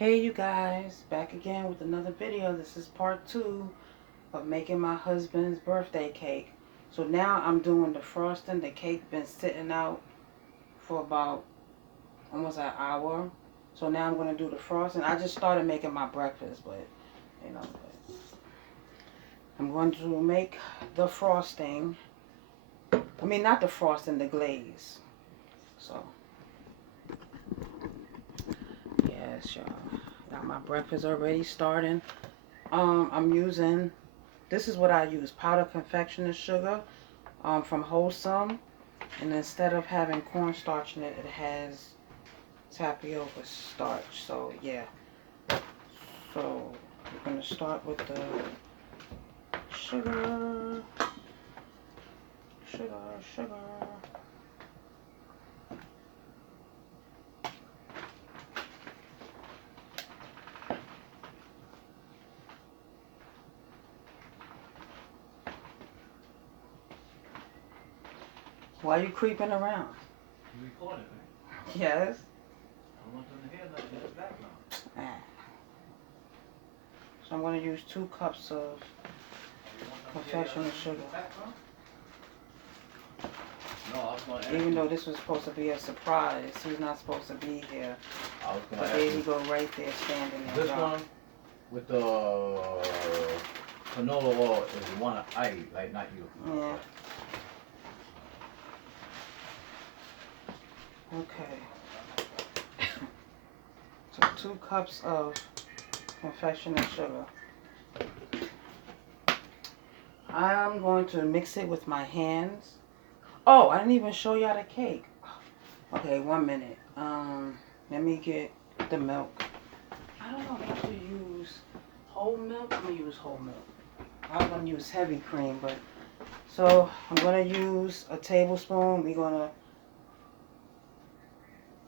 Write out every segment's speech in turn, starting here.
Hey you guys, back again with another video. This is part 2 of making my husband's birthday cake. So now I'm doing the frosting. The cake been sitting out for about almost an hour. So now I'm going to do the frosting. I just started making my breakfast, but you know, I'm going to make the frosting. I mean, not the frosting, the glaze. So yes, y'all. Got my breakfast already starting. I'm using, this is what I use, powdered confectioner's sugar from Wholesome. And instead of having cornstarch in it, it has tapioca starch. So yeah. So we're going to start with the sugar. Sugar. Why are you creeping around? You recording, right? Yes. I don't want them to hear nothing in the background. So I'm going to use 2 cups of confectioner's sugar. No, I was going to ask Even though this was supposed to be a surprise, he's not supposed to be here. I was going But to there ask you go, right there, standing there. This one with the canola oil is the one I eat, right? Not you. Yeah. Okay. So 2 cups of confectioner's sugar. I'm going to mix it with my hands. Oh, I didn't even show y'all the cake. Okay, 1 minute. Let me get the milk. I don't know if to use whole milk. I'm gonna use whole milk. I was gonna use heavy cream, but so I'm gonna use a tablespoon.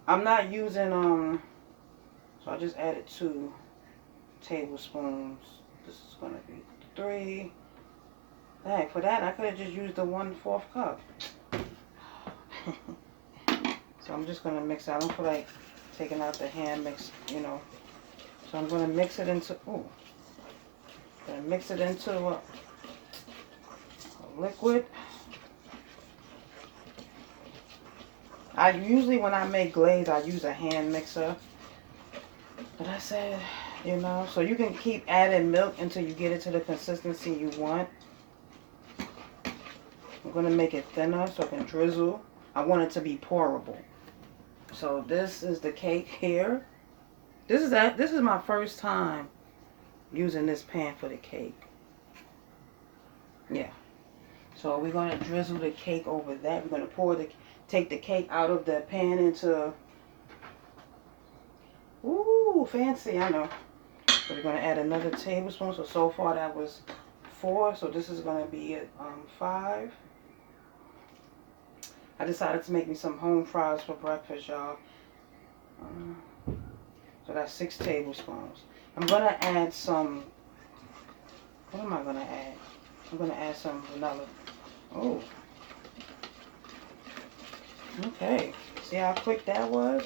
I'm not using so I just added 2 tablespoons. This is gonna be 3. Dang, for that I could have just used the 1/4 cup. So I'm just gonna mix it. I don't feel like taking out the hand mix, you know. So I'm gonna mix it into a liquid. I usually, when I make glaze, I use a hand mixer. But I said, you know, so you can keep adding milk until you get it to the consistency you want. I'm going to make it thinner so I can drizzle. I want it to be pourable. So this is the cake here. This is my first time using this pan for the cake. Yeah. So we're going to drizzle the cake over that. We're going to take the cake out of the pan into, ooh, fancy, I know. So we're going to add another tablespoon. So far that was 4. So this is going to be 5. I decided to make me some home fries for breakfast, y'all. So that's 6 tablespoons. I'm going to add some, what am I going to add? I'm going to add some vanilla. Oh. Okay. See how quick that was?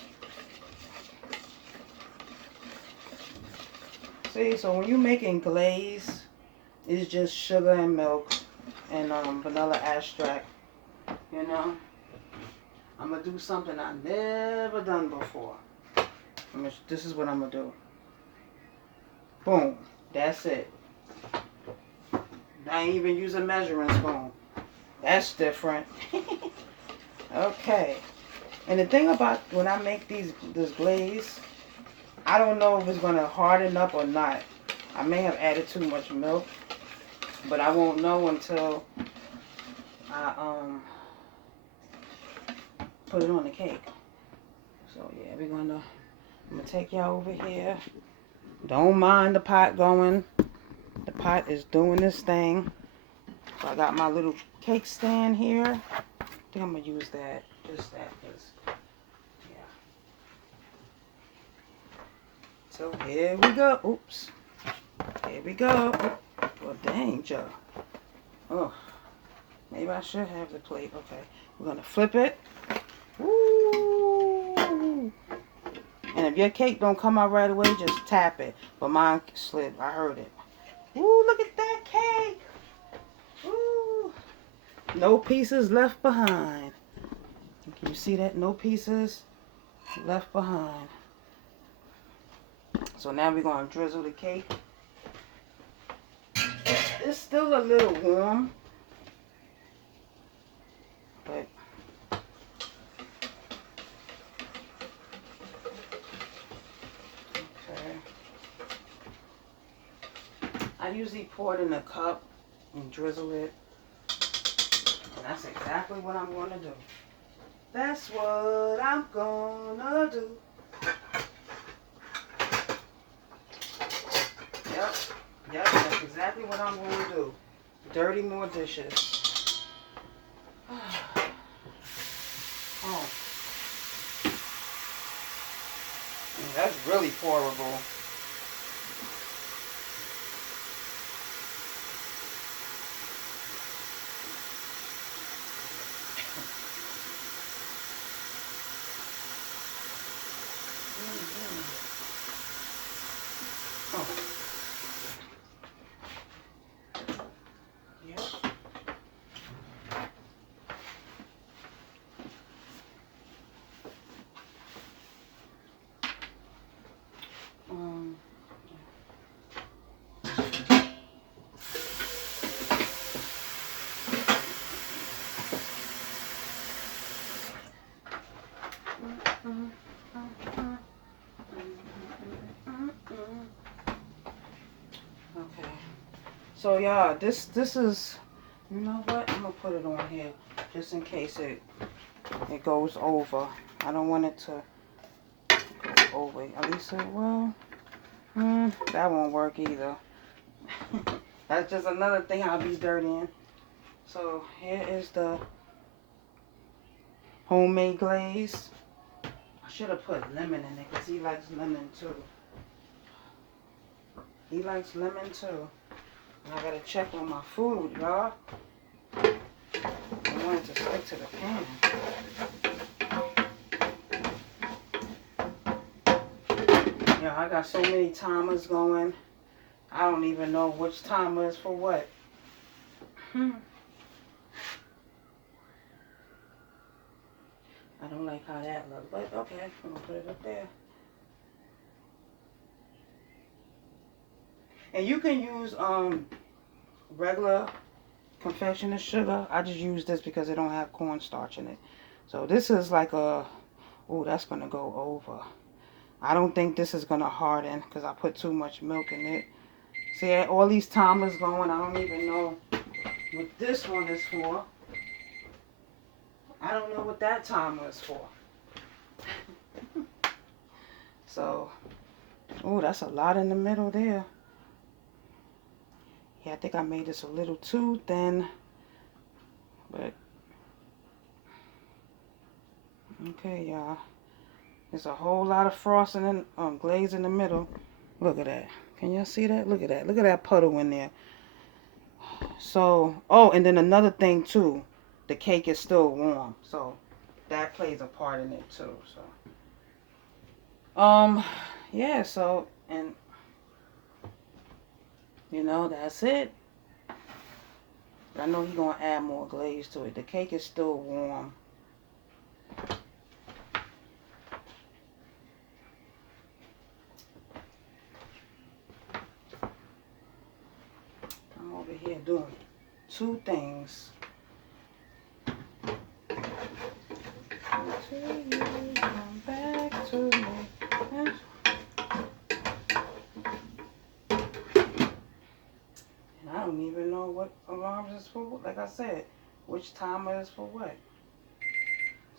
See, so when you're making glaze, it's just sugar and milk and vanilla extract. You know? I'm going to do something I've never done before. This is what I'm going to do. Boom. That's it. I ain't even use a measuring spoon. That's different. Okay. And the thing about when I make this glaze, I don't know if it's going to harden up or not. I may have added too much milk, but I won't know until I put it on the cake. So yeah, I'm gonna take y'all over here. Don't mind the pot going. The pot is doing this thing. So I got my little cake stand here. I think I'm gonna use that, just that, cause yeah. So here we go. Oops. Here we go. Well, dang, Joe. Oh, maybe I should have the plate. Okay, we're gonna flip it. Woo! And if if your cake don't come out right away, just tap it. But mine slid. I heard it. Ooh, look at that cake. Ooh. No pieces left behind. Can you see that? No pieces left behind. So now we're going to drizzle the cake. It's still a little warm. But okay. I usually pour it in a cup and drizzle it. And that's exactly what I'm going to do. That's what I'm gonna do. Yep, that's exactly what I'm gonna do. Dirty more dishes. Oh. That's really pourable. Oh. Yep. Okay. So y'all, this is, you know what? I'm gonna put it on here just in case it goes over. I don't want it to go over. At least it will. That won't work either. That's just another thing I'll be dirtying. So here is the homemade glaze. I should have put lemon in it because he likes lemon too. He likes lemon too. And I gotta check on my food, y'all. I want it to stick to the pan. Yeah, I got so many timers going. I don't even know which timer is for what. I don't like how that looks, but okay, I'm gonna put it up there. And you can use regular confectioner sugar. I just use this because it don't have cornstarch in it. So this is like a, oh, that's gonna go over. I don't think this is gonna harden because I put too much milk in it. See, all these timers going. I don't even know what this one is for. I don't know what that timer is for. So, oh, that's a lot in the middle there. Yeah, I think I made this a little too thin. But, okay, y'all. There's a whole lot of frosting and glaze in the middle. Look at that. Can y'all see that? Look at that. Look at that puddle in there. So, oh, and then another thing too. The cake is still warm. So, that plays a part in it too. So, yeah, so, and, you know, that's it. I know he's going to add more glaze to it. The cake is still warm. I'm over here doing two things. Until you come back to me. I don't even know what alarms is for. Like I said, which timer is for what.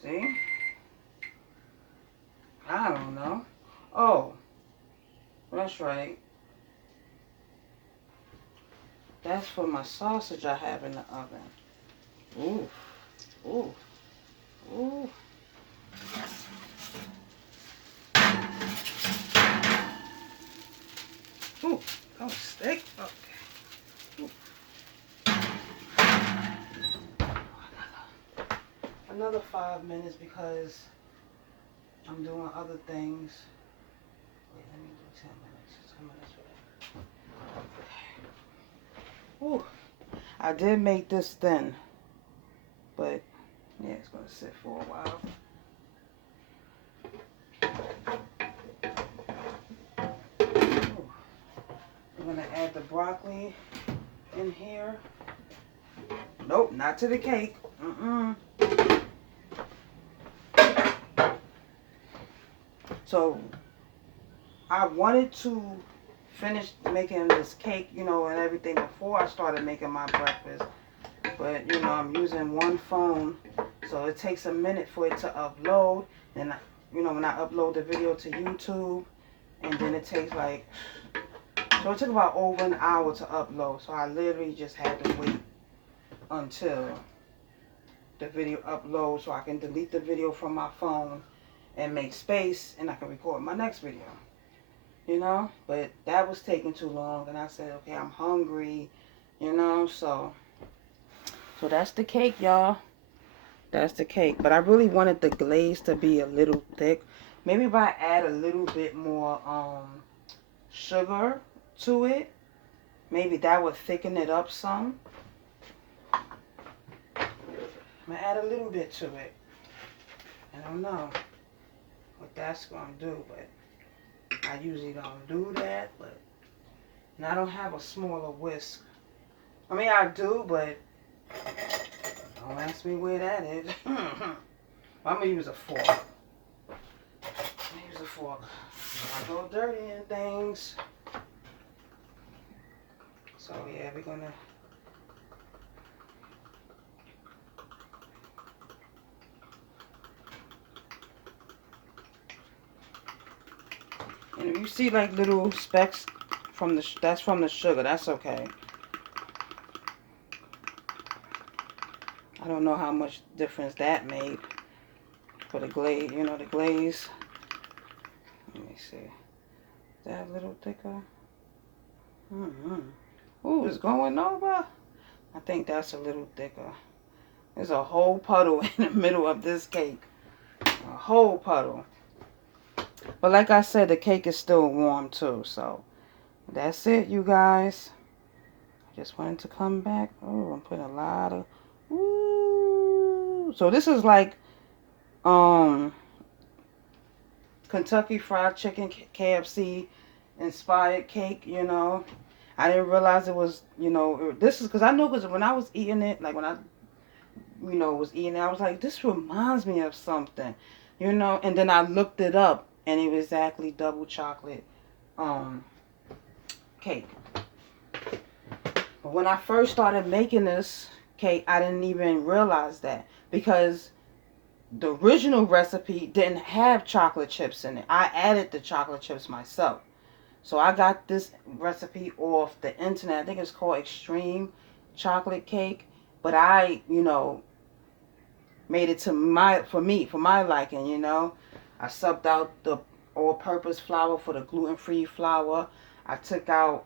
See? I don't know. Oh, that's right. That's for my sausage I have in the oven. Ooh. Ooh. Ooh. Ooh. Oh, stick. Okay. Ooh. Another 5 minutes because I'm doing other things. Ooh, I did make this thin, but yeah, it's gonna sit for a while. Ooh. I'm gonna add the broccoli in here. Nope, not to the cake. So I wanted to finish making this cake, you know, and everything before I started making my breakfast. But, you know, I'm using one phone, so it takes a minute for it to upload. And, you know, when I upload the video to YouTube, and then it takes like, so it took about over an hour to upload. So I literally just had to wait until the video uploads so I can delete the video from my phone and make space, and I can record my next video. You know, but that was taking too long, and I said, okay, I'm hungry, you know, so that's the cake, y'all. That's the cake. But I really wanted the glaze to be a little thick. Maybe if I add a little bit more sugar to it, maybe that would thicken it up some. I'm gonna add a little bit to it. I don't know what that's gonna do, but I usually don't do that. But and I don't have a smaller whisk. I mean, I do, but don't ask me where that is. I'm going to use a fork. I go dirty in things. So, yeah, we're going to... And if you see, like, little specks that's from the sugar. That's okay. I don't know how much difference that made for the glaze, you know, the glaze. Let me see. Is that a little thicker? Ooh, it's going over. I think that's a little thicker. There's a whole puddle in the middle of this cake. A whole puddle. But like I said, the cake is still warm too. So that's it, you guys. Just wanted to come back. Oh, I'm putting a lot of... Ooh. So this is like Kentucky Fried Chicken, KFC inspired cake, you know. I didn't realize it was, you know, this is because I know, because when I was eating it, like when I, you know, was eating it, I was like, this reminds me of something, you know. And then I looked it up, and it was exactly double chocolate cake. But when I first started making this cake, I didn't even realize that, because the original recipe didn't have chocolate chips in it. I added the chocolate chips myself. So I got this recipe off the internet. I think it's called Extreme Chocolate Cake. But I, you know, made it to for my liking, you know. I subbed out the all-purpose flour for the gluten-free flour. I took out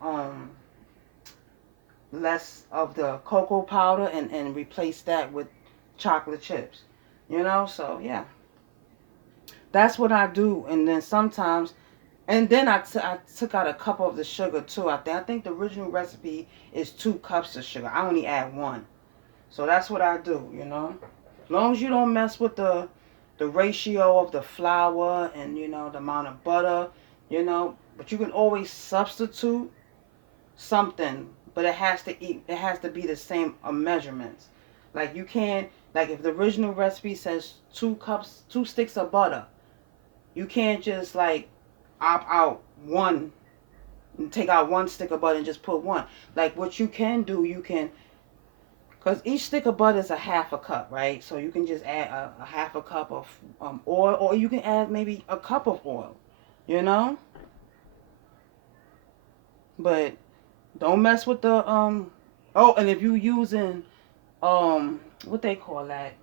less of the cocoa powder and replaced that with chocolate chips. You know, so yeah. That's what I do. And then sometimes, and then I took out a cup of the sugar too. I think the original recipe is 2 cups of sugar. I only add 1. So that's what I do, you know. As long as you don't mess with the ratio of the flour and, you know, the amount of butter, you know. But you can always substitute something, but it has to be the same measurements. Like you can't, like if the original recipe says 2 sticks of butter, you can't just like opt out 1 and take out 1 stick of butter and just put 1. Like what you can do, you can, because each stick of butter is a half a cup, right? So you can just add a half a cup of oil, or you can add maybe a cup of oil, you know. But don't mess with the oh, and if you using what they call that?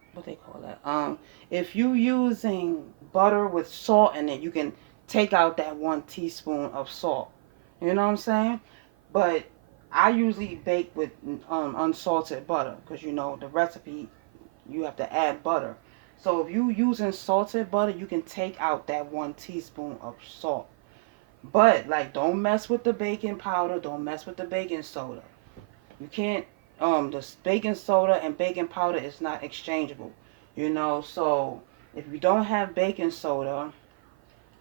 If you using butter with salt in it, you can take out that 1 teaspoon of salt. You know what I'm saying? But I usually bake with unsalted butter, because you know the recipe, you have to add butter. So if you using salted butter, you can take out that 1 teaspoon of salt. But like, don't mess with the baking powder. Don't mess with the baking soda. You can't, the baking soda and baking powder is not exchangeable, you know. So if you don't have baking soda,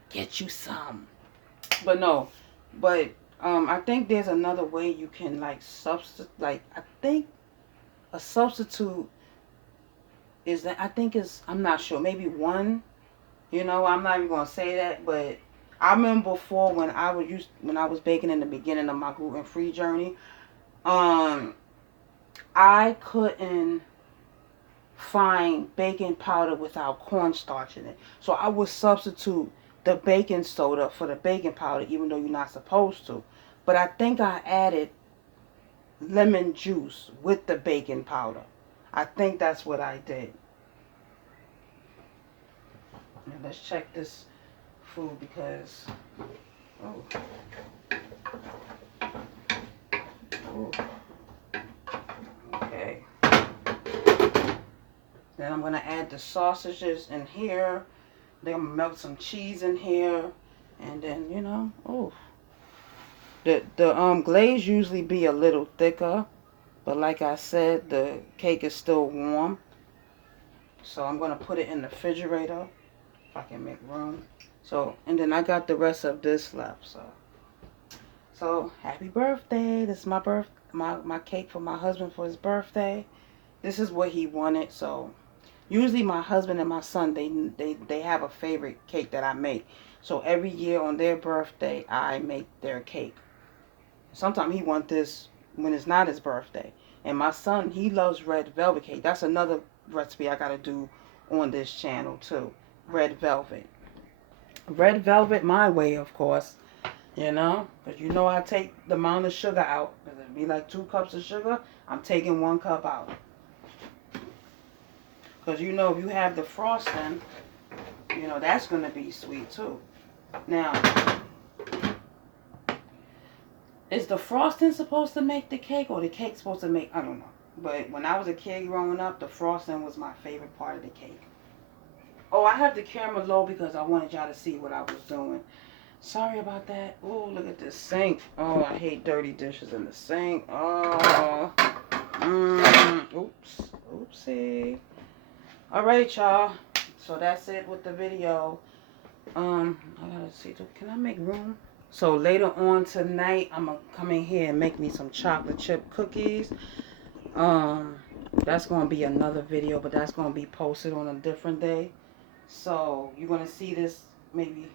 get you some. But no, but I think there's another way you can like substitute. Like I think a substitute is that I think is I'm not sure, maybe one. You know, I'm not even gonna say that, but I remember before when I was baking in the beginning of my gluten free journey, um, I couldn't find baking powder without cornstarch in it, so I would substitute the baking soda for the baking powder, even though you're not supposed to. But I think I added lemon juice with the baking powder. I think that's what I did. Now let's check this food because oh, oh, okay. Then I'm gonna add the sausages in here. Then I'm gonna melt some cheese in here, and then you know, oh, the glaze usually be a little thicker, but like I said, the cake is still warm, so I'm gonna put it in the refrigerator if I can make room. So, and then I got the rest of this left. So happy birthday! This is my cake for my husband for his birthday. This is what he wanted. So usually my husband and my son they have a favorite cake that I make. So every year on their birthday I make their cake. Sometimes he wants this when it's not his birthday. And my son, he loves red velvet cake. That's another recipe I gotta do on this channel too. Red velvet. Red velvet my way, of course. You know, because you know I take the amount of sugar out. Because it'd be like 2 cups of sugar. I'm taking 1 cup out. Because you know if you have the frosting, you know that's going to be sweet too. Now, is the frosting supposed to make the cake or the cake supposed to make, I don't know. But when I was a kid growing up, the frosting was my favorite part of the cake. Oh, I have the camera low because I wanted y'all to see what I was doing. Sorry about that. Oh, look at this sink. Oh, I hate dirty dishes in the sink. Oh. Oops. Oopsie. Alright, y'all. So that's it with the video. I gotta see. Can I make room? So later on tonight, I'm gonna come in here and make me some chocolate chip cookies. That's gonna be another video, but that's gonna be posted on a different day. So you're gonna see this maybe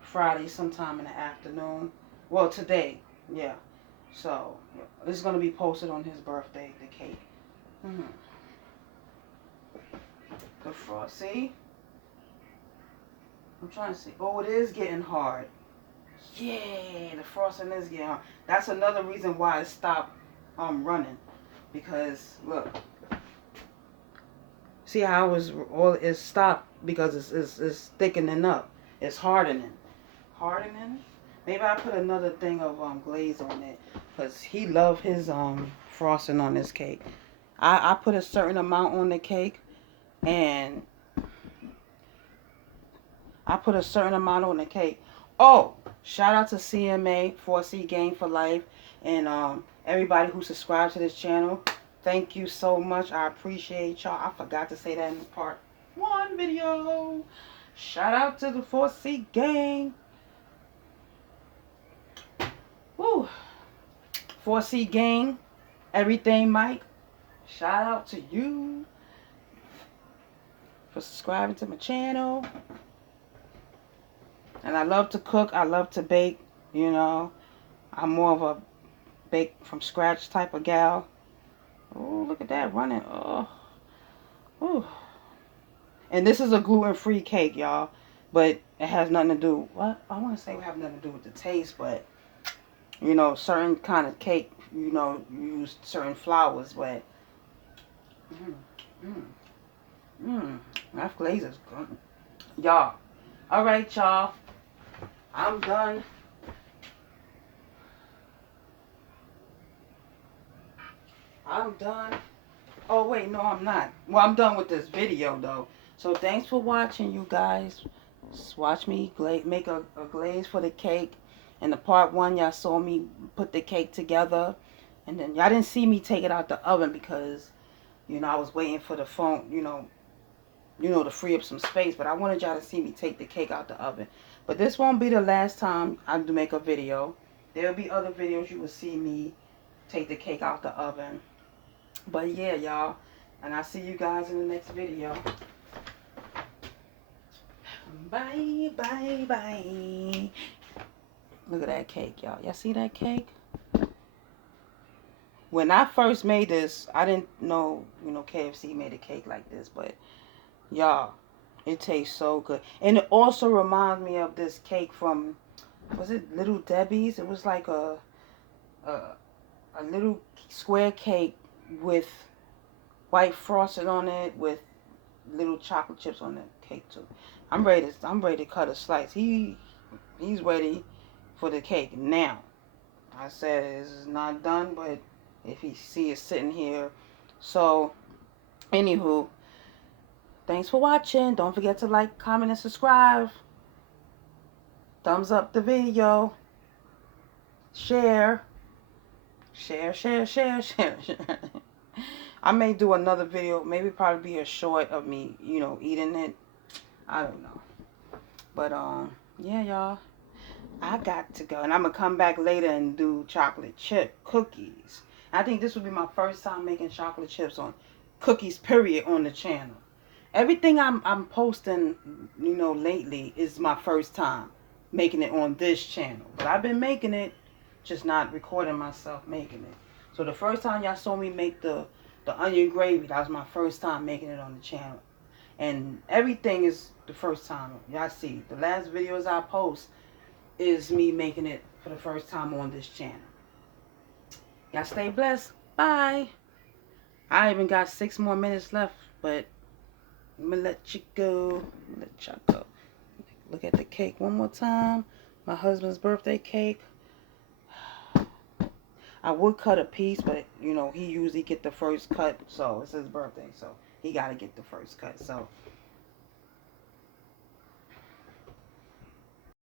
Friday sometime in the afternoon. Well, today, yeah. So it's gonna be posted on his birthday, the cake. The frost, see? I'm trying to see. Oh, it is getting hard. Yeah, the frosting is getting hard. That's another reason why it stopped running. Because look, see how it stopped because it's thickening up. It's hardening. Maybe I put another thing of glaze on it because he loved his frosting on this cake. I put a certain amount on the cake, and Oh, shout out to CMA 4C Game for Life and everybody who subscribes to this channel. Thank you so much. I appreciate y'all. I forgot to say that in part 1 video. Shout out to the 4C Gang. Woo. 4C Gang. Everything Mike. Shout out to you for subscribing to my channel. And I love to cook. I love to bake. You know, I'm more of a bake from scratch type of gal. Oh, look at that running. Oh. Ooh. And this is a gluten-free cake, y'all. But it has nothing to do. What? I want to say it have nothing to do with the taste, but you know, certain kind of cake, you know, you use certain flours, but that glaze is good. Y'all. Alright, y'all. I'm done. Oh, wait, no, I'm not. Well, I'm done with this video, though. So, thanks for watching, you guys. Just watch me make a glaze for the cake. In the part 1, y'all saw me put the cake together. And then y'all didn't see me take it out the oven because, you know, I was waiting for the phone, you know, to free up some space. But I wanted y'all to see me take the cake out the oven. But this won't be the last time I do make a video. There'll be other videos you will see me take the cake out the oven. But yeah, y'all. And I'll see you guys in the next video. Bye, bye, bye. Look at that cake, y'all. Y'all see that cake? When I first made this, I didn't know, you know, KFC made a cake like this. But, y'all, it tastes so good. And it also reminds me of this cake from, was it Little Debbie's? It was like a little square cake with white frosting on it with little chocolate chips on the cake too. I'm ready to cut a slice. He's ready for the cake now. I said it's not done, but if he see it sitting here. So, anywho, thanks for watching. Don't forget to like, comment, and subscribe. Thumbs up the video. Share. Share. I may do another video, maybe probably be a short of me, you know, eating it. I don't know. But, yeah, y'all. I got to go. And I'm going to come back later and do chocolate chip cookies. I think this will be my first time making chocolate chips on cookies, period, on the channel. Everything I'm posting, you know, lately is my first time making it on this channel. But I've been making it, just not recording myself making it. So the first time y'all saw me make the onion gravy, that was my first time making it on the channel. And everything is the first time. Y'all see, the last videos I post is me making it for the first time on this channel. Y'all stay blessed. Bye. I even got 6 more minutes left, but I'm going to let you go. Let y'all go. Look at the cake one more time. My husband's birthday cake. I would cut a piece, but, you know, he usually get the first cut. So, it's his birthday, so he got to get the first cut. So,